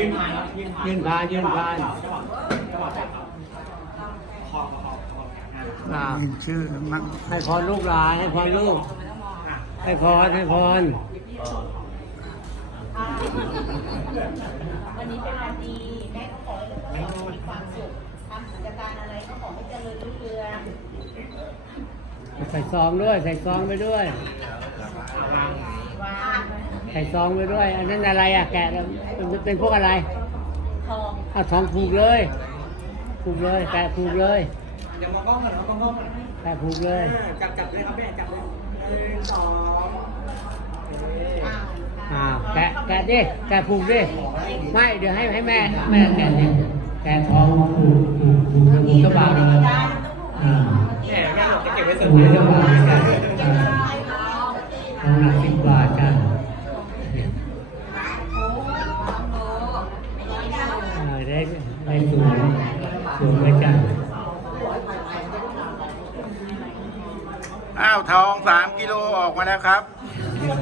ยืนพานครับยืนพานยืนพานยืนพานจังหวะจังหวะจับครับคอคอคอคออ่าอ่ายินชื่อมั่งให้พรลูกหลานให้พรลูกอะให้พรให้พรวันนี้เป็นวันดีแม่ก็ขอให้ทุกคนมีความสุขทำกิจการอะไรก็ขอให้เจริญรุ่งเรืองใส่ซองด้วย ใส่ซองไปด้วยวางว่า ใส่ซองไปด้วย อันนั้นอะไรอะแกะแล้วเป็นเป็นพวกอะไรทองเอาทองผูกเลยผูกเลยแกะผูกเลยเดี๋ยวมองกล้องก่อนมองกล้องก่อนแกะผูกเลยจับจับเลยครับแม่จับเลยหนึ่งสองอ้าวอ่าแกะแกะดิแกะผูกดิไม่เดี๋ยวให้ให้แม่แม่แกะดิแกะทองมาผูกผูกผูกทางเจ้าบ่าวเลยอ่าแม่แม่บอกจะเก็บไว้เสริมผูกเจ้าบ่าวกันเก็บไว้ก่อนทองหนักสิบบาทกัน โอ้โหโอ้โหร้อยดาว อ่าได้ได้สวยสวยไปจัง อ้าว ทองสามกิโลออกมาแล้วครับ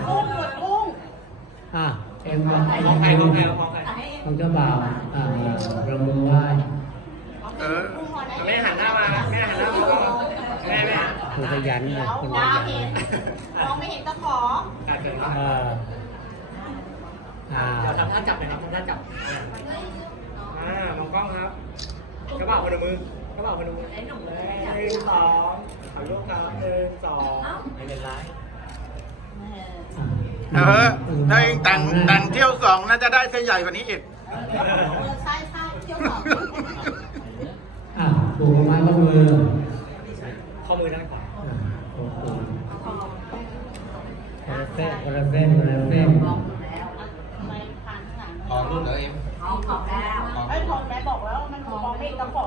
กุ้งหมดกุ้งอ่าเอ็มมามองใครมองใครมองใครของเจ้าบ่าวอ่าประมือไหว้เออแม่หันหน้ามาแม่หันหน้ามาแม่แม่คนขยันเลยคนขดายัวนเห็นมองไม่เห็นตะขอตัดเกินครับเอออ่าทำท่าจับหน่อยครับทำท่าจับอ่ามองกล้องครับกระเป๋าพนมมือ กระเป๋าพนมมือหนึ่งสองขอโยกครับหนึ่งสองไม่เป็นไรเออถ้าเองแต่งแต่งเที่ยวสองน่าจะได้เส้นใหญ่กว่านี้อีกใช่ใช่เที่ยวสองอ่าผูกไม้ข้อมือข้อมือด้านขวาอ่าโอ้โหคนละเส้นคนละเส้นคนละเส้นไม่พันหลังขอรุ่นเหรอเอ็มอาขอบแล้วไอ้ทองแม่บอกแล้วมันมองไม่เห็นตะขอ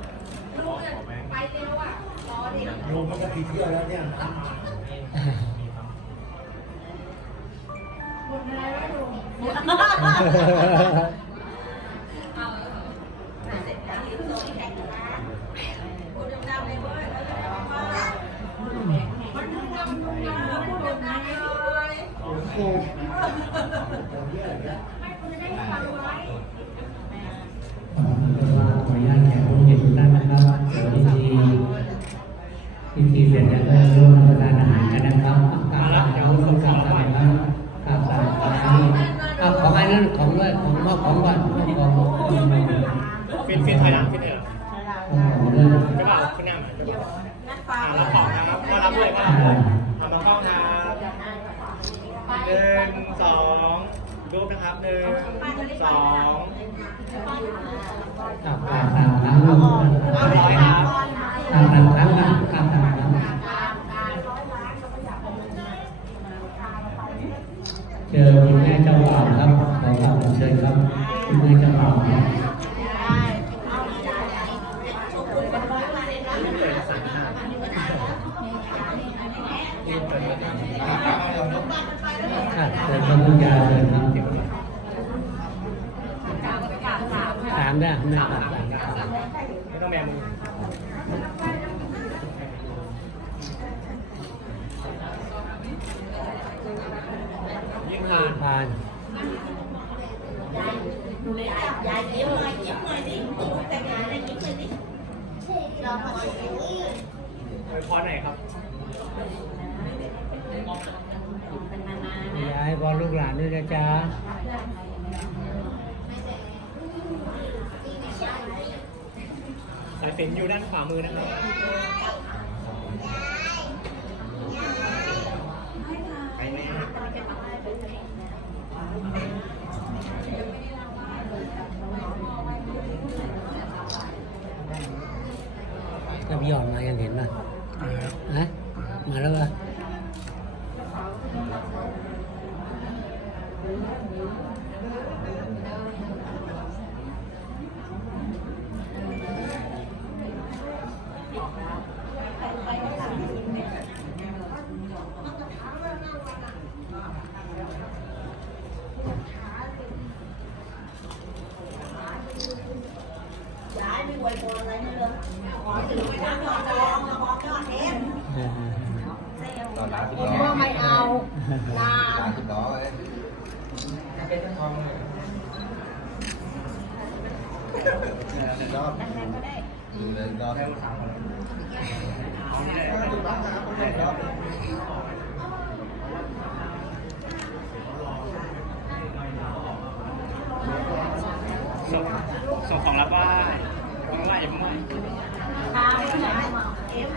อะเออฮะเออว่าอะผูกผูกข้อมืออ่าอืมเดี๋ยวเข้าไป ขออนุญาตแขกผู้เกียรติทุกท่านนะครับเดี๋ยวพิธีพิธี เสร็จแล้วก็ร่วมรับประทานอาหารกันนะครับกราบลาเดี๋ยวต้องกราบลาครับกราบลาครับอะของอันนั้นของด้วยของมอบของก่อนมอบของของของฟินฟินถอยหลังฟินถอยหลังของด้วย กระเป๋าขึ้นหน้ามา นั่นฟัง อ่ารับของนะครับก็รับด้วยก็ทำมากล้องครับหนึ่งสองรูปนะครับหนึ่งสอง กราบกราบสามครั้งลูก ร้อยครับ กราบสามครั้งนะกราบสามครั้งเจอคุณแม่เจ้าบ่าวครับขอกราบเชิญ ครับคุณแม่เจ้าบ่าวครับค่ะเชิญพระพุทธาเชิญครับสามได้ไม่ครับสามไม่ต้องแบมือยิ่งผ่าน ผ่าน ยายยิ้มหน่อยยิ้มหน่อยดิแต่งงานได้ยิ้มหน่อยดิเราขอยิ้ม ไปพอไหนครับ ยายพอลูกหลานด้วยนะจ๊ะสายสินอยู่ด้านขวามือนะครับไปไหมฮะจะพี่หยอดมายังเห็นป่ะ ฮะมาแล้วป่ะ ไม่อวยพรอะไรให้เลยขอถึงไม่รับยอดจองมองยอดเอ็ม ตอนร้านสิบ ผม ล้อ ว่าไม่เอานาน ร้านสิบล้อเลยรอบดูเลยรอบ ส่งส่งของรับไหว่าของไหว่าอย่าเพิ่งไหว้ตามไปไหนเอ็ม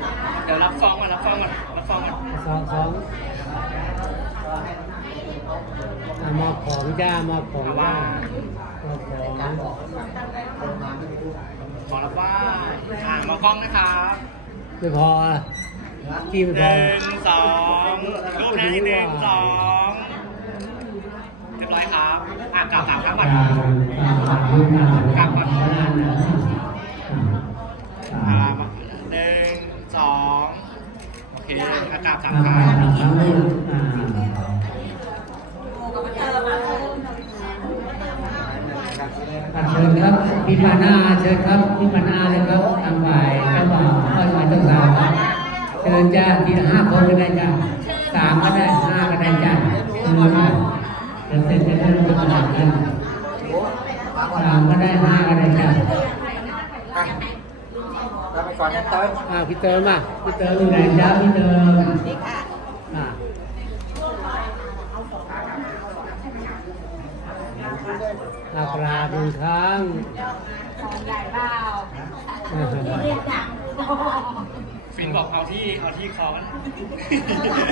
เดี๋ยวรับฟองก่อนรับฟองก่อนรับฟองก่อนสองสองอะมอบของจ้ามอบของจ้ามอบของของรับไหว่าอ่ามากล้องนะครับไม่พอ อะที่ไม่หพอนึ่งสองรูปนะหนึ่งสองเรียบร้อยครับอะกลับกลับครับก่อนอ่าอ่าอ่าลูกอ่ากลับก่อนอ่าอ่าอ่าอ่ามาหนึ่งสองโอเคอะกลับกลับอ่าครับอ่าลูกอ่าเติมมาเติมอ่าเชิญครับพี่ปานาเชิญครับพี่ปานาเลยครับทางฝ่ายเจ้าบ่าวฝ่ายฝ่ายเจ้าสาวครับ เชิญจ้าทีละห้าคนก็ได้จ้าสามก็ได้ห้าก็ได้จ้าเชิญครับเดี๋ยวเสร็จจะได้รู้กันกันสามก็ได้ห้าก็ได้จ้าแล้วไปก่อนนะเต้ยอ่าพี่เติมอะพี่เติมอยู่ไหนจ้าพี่เติมอ่าอากราบหนึ่งครั้งใหญ่เปล่าอ่าเรียกจัง ฟินบอกเอาที่เอาที่คอมัน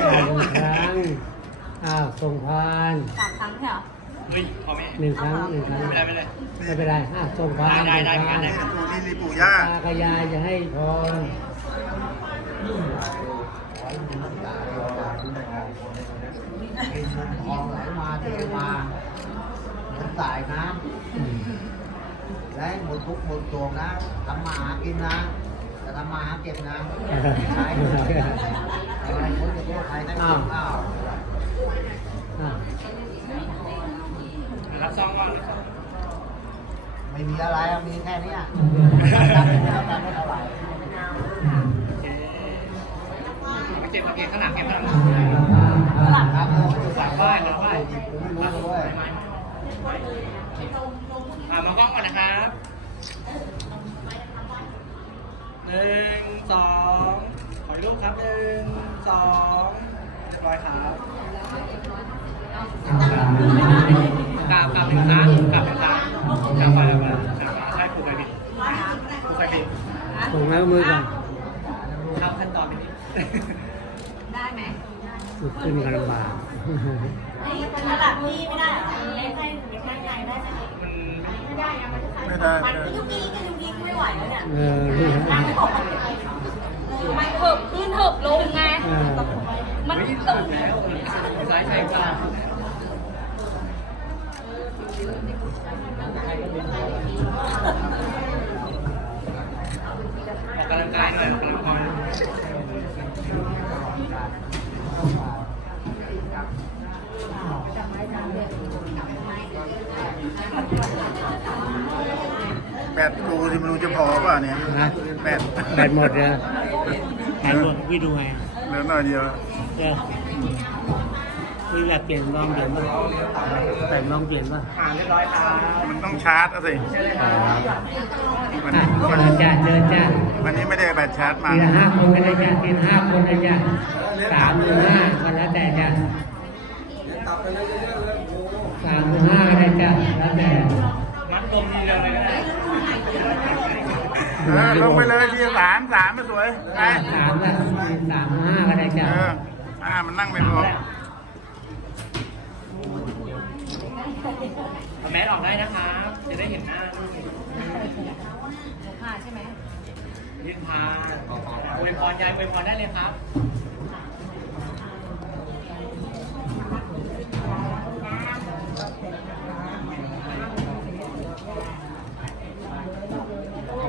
อ่าหนึ่งครั้งอ้าวส่งพานสามครั้งเหรอเฮ้ยพอไหมหนึ่งครั้งหนึ่งครั้งไม่ได้ไม่ได้ไม่เป็นไรอะส่งพานได้ได้หนึ่งครั้งได้ปู่นี่รีปู่ย่าตากับยายจะให้พรมองไหลมาเทมาเหมือนสายน้อืมำและหมดทุกข์หมดโศกนะทำมาหากินนะ จะทำมาหาเก็บนะใช้อะไรคนจะพูดใครทั้งสิ้นอ้าวอะรับซองก่อนไม่มีอะไรอะมีแค่เนี้ยอืมแล้วกันไม่เท่าไหร่โอเคเก็บเก็บข้างหลังเก็บข้างหลังครับผมอยู่สาสายยไหว้บ้านสายไหว้ผมไม่รู้เลยอ่ามากล้องก่อนนะครับ หนึ่งสองขอรูปครับหนึ่งสองเรียบร้อยครับกราบกราบหนึ่งครั้งกราบหนึ่งครั้งกราบไปกราบไปกราบไปใช่ครูใครผิดครูใครผิดส่งไม้มือก่อนเข้าขั้นตอนไปนิดได้ไหมขึ้นกันลำบากระดับพี่ไม่ได้เหรอเล่นให้เล่นให้ไงได้ไหมมัน ไม่ได้ยังไม่ได้ไม่ได้มันก็ยุกยิกก็ยุกยิกไม่ไหวแล้วเนี่ยเออลูกมันเถิบขึ้นเถิบลงไงเออมันเฮ้ยต้อง แล้วซ้ายใช่กว่าออกกำลังกายหน่อยออกกำลังกาย แปดกูที่ไม่รู้จะพอเปล่ะเนี่ย นะ แปดแบตหมดเลยแบตหมดพี่ดูไงเหลือหน่อยเดียวเออพี่อยากเปลี่ยนลองเปลี่ยนป่ะแบตลองเปลี่ยนป่ะอ่านเรียบร้อยครับมันต้องชาร์จอะสิอ่าวันอะนี้วันเดินจ้าเดินจ้าวันนี้ไม่ได้แบตชาร์จมาทีละห้าคนก็ได้จ้าทีละห้าคนได้จ้าสามหรือห้าก็แล้วแต่จ้าสามหรือห้าก็ได้จ้าแล้วแต่มัดกลมทีเดียวเลยก็ได้ เออลงไปเลยทีสามสามมาสวยไปสามละสามห้าก็ได้จ้าเอออ่ามันนั่งไม่พอเอาแมสออกได้นะครับจะได้เห็นหน้าผ่าใช่ไหมยืนพาอวยพรยายอวยพรได้เลยครับ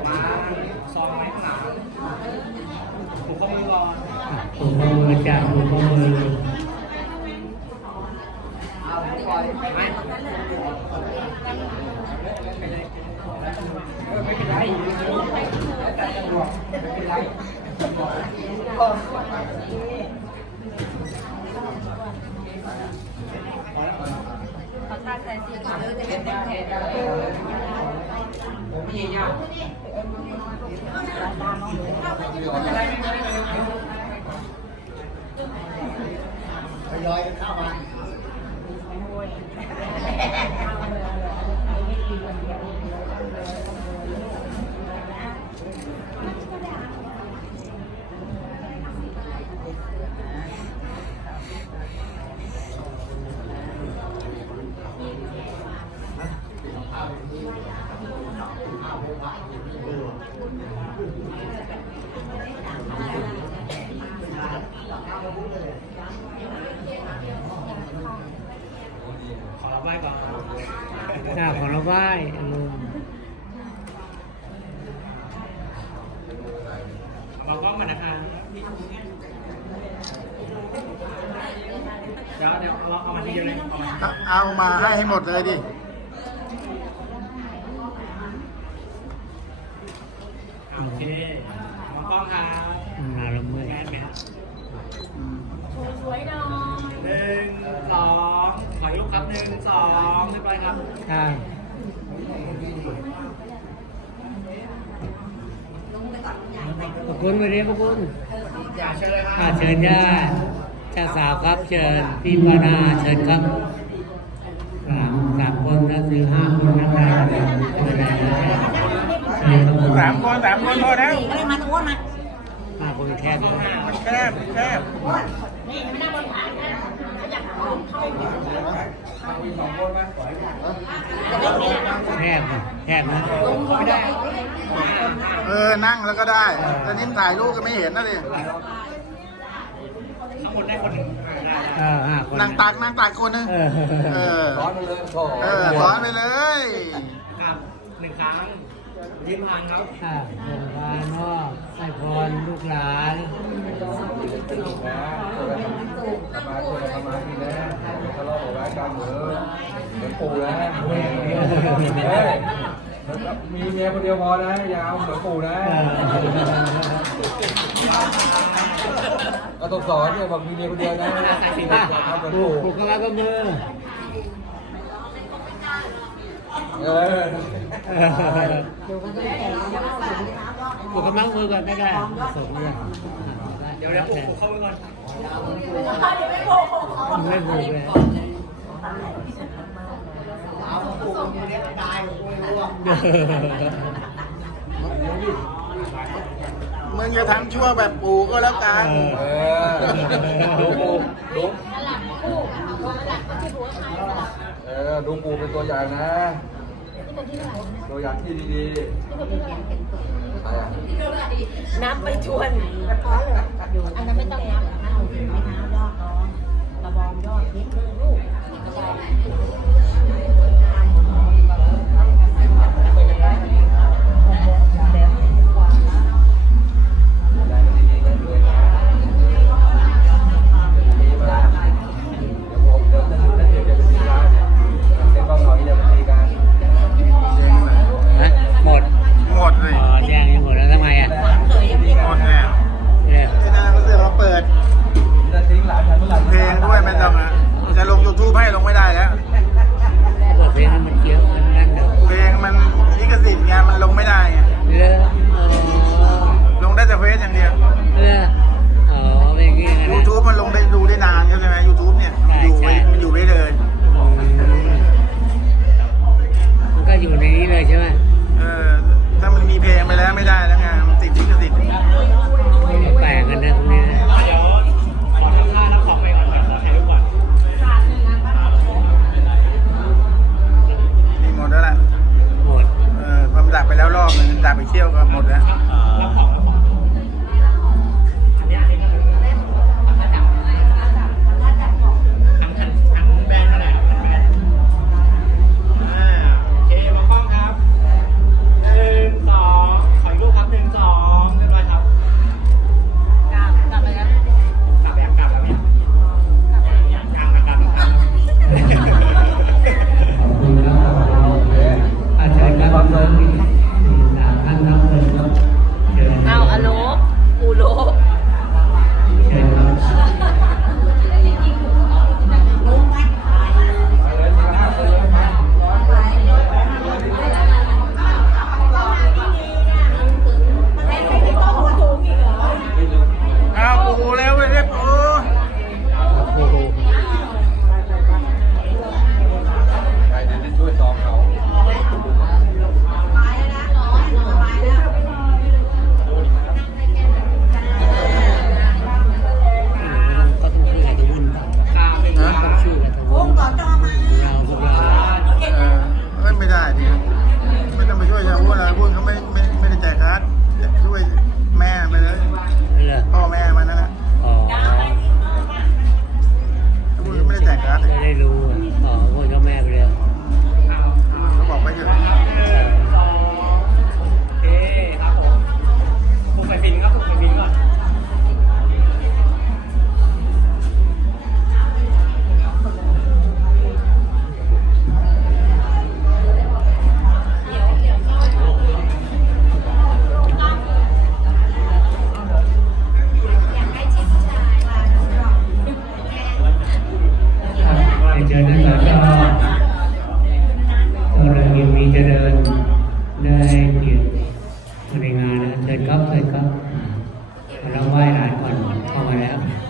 มาซองไว้ข้างหลังผูกข้อมือก่อน ถูกข้อมือจ้าถูกข้อมือ ไม่ไม่เป็นไร ทยอยกันเข้ามา ขอรับไหว้ก่อน ของเราไหว้ลุงมอกกล้องมานะคะเดี๋ยวเดี๋ยวเอาเอามาทีเดียวเลยเอามาเอามาให้ให้หมดเลยดิ โอเคมองกล้องครับ มาละเมื่อย แม่แม่ อืม สวยหน่อย หนึ่งสองขออีกรูปครับหนึ่งส องเรียบร้อยครับจ้าขอบคุณวันนี้ขอบคุณอย่าเชิญเลยคค่ะรับเชิญญาติเจ้าสาวครับ เชิญพี่ปานาเชิญครับสามสามคนนะซื้อห้าคนนะได้เชิญได้เชิญได้เชิญครับผมสามคนสามคนพอแล้วนี่ก็เลยมาตะโกนมาห้าคนแคบเลยมันแคบแคบนี่ไม่นั่งบนฐานนะอยากเข้าเข้าจะเล่นนี่ แหละแคบนะแคบนะลงไม่ได้เออ นั่งแล้วก็ได้แล้วนี่ถ่ายรูปก็ไม่เห็นนะดิข้างบนได้คนหนึ่งได้เออห้าคนนั่งตักนั่งตักคนหนึงเออเออร้อนไปเลยโถเออสอนไปเลยครับหนึ่งครั้งยิ้มพันครับค่ะโรงพยาบาลนอกให้พรลูกหลานมาช่วยกัน ทะเลาะเบาแว้งกันเหมือนเหมือนปู่นะเฮ้ยมีเมียคนเดียวพอนะอยาวเหมือนปู่นะ ก็ต้องสอนเนี่ยบอกมีเมียคนเดียวนะเหมือนปู่ปลูกกันแล้วก็มือเออเออปลูกกันมั้งมือก่อนได้ได้ส่งเลยเดี๋ยวเดี๋ยวปลุกปลุกเข้าไปก่อนไม่ปลูกเลยเอาปลูกเลี้ยงตายกูไม่รู้อะมึงอย่าทำชั่วแบบปู่ก็แล้วกันเออดูปู่ดูเออดูปู่เป็นตัวอย่างนะตัวอย่างที่ดีๆใครอะนับไปชวนอ๋อเหรอ อันนั้นไม่ต้องนับเอาไม่นับยอดน้องระบองยอดนิดนึงลูก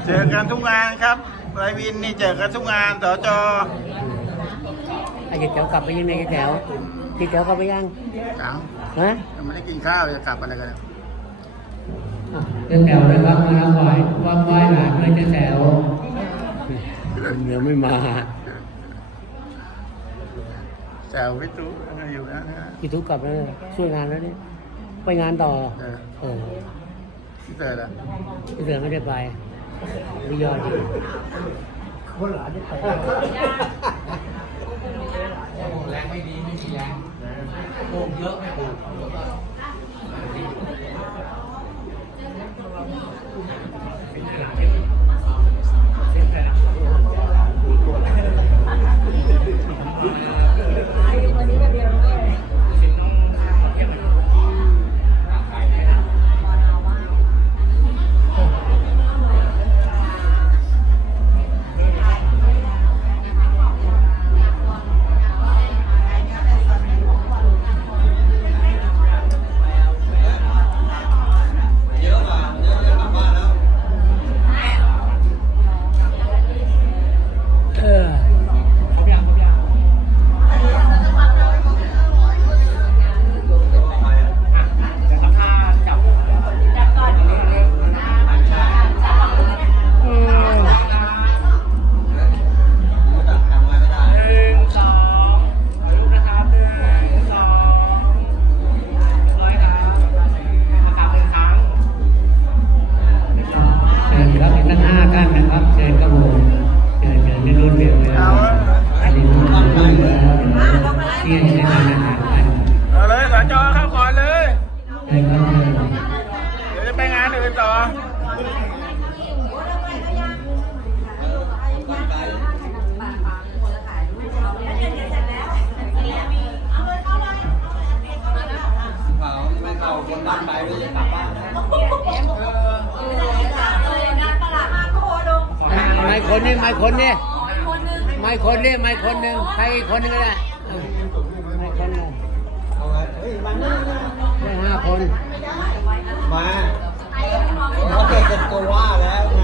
เจอกันทุกงานครับไรวินนี่เจอกันทุกงานต่อจอไอ้เจ๋วกลับไปยังไงแถวพี่แถวกลับไปยังจังฮะยังไม่ได้กินข้าวจะกลับอะไรกันเนี่ยเจ้าแถวนะครับมารับไหว้ว่าไหว้หลานด้วยเจ้าแถวเดี๋ยวไม่มาแซววิทุอยู่นะนะพี่ทุกกลับแล้วช่วยงานแล้วนี่ไปงานต่อเออเออพี่เตอร์ละพี่เสือไม่ได้ไป วิยาดีคนหลานจะไปแรงไม่ดีไม่มีแรงโกงเยอะไม่โกง อาหารกันเอาเลยสจเข้าก่อนเลยเชิญครับเชิญเดี๋ยวจะไปงานอื่นต่อเผาไม่เข้าคนดังไปไม่จะกลับบ้านนะไม่คนนี่ไม่คนนี่ไม่คนนี่ไม่คนหนึ่งใครอีกคนหนึงก็ได้เออไม่คนเลย เอา ไงเฮ้ยมันได้ห้าคน มาเขาเกิดตัวว่าแล้วไง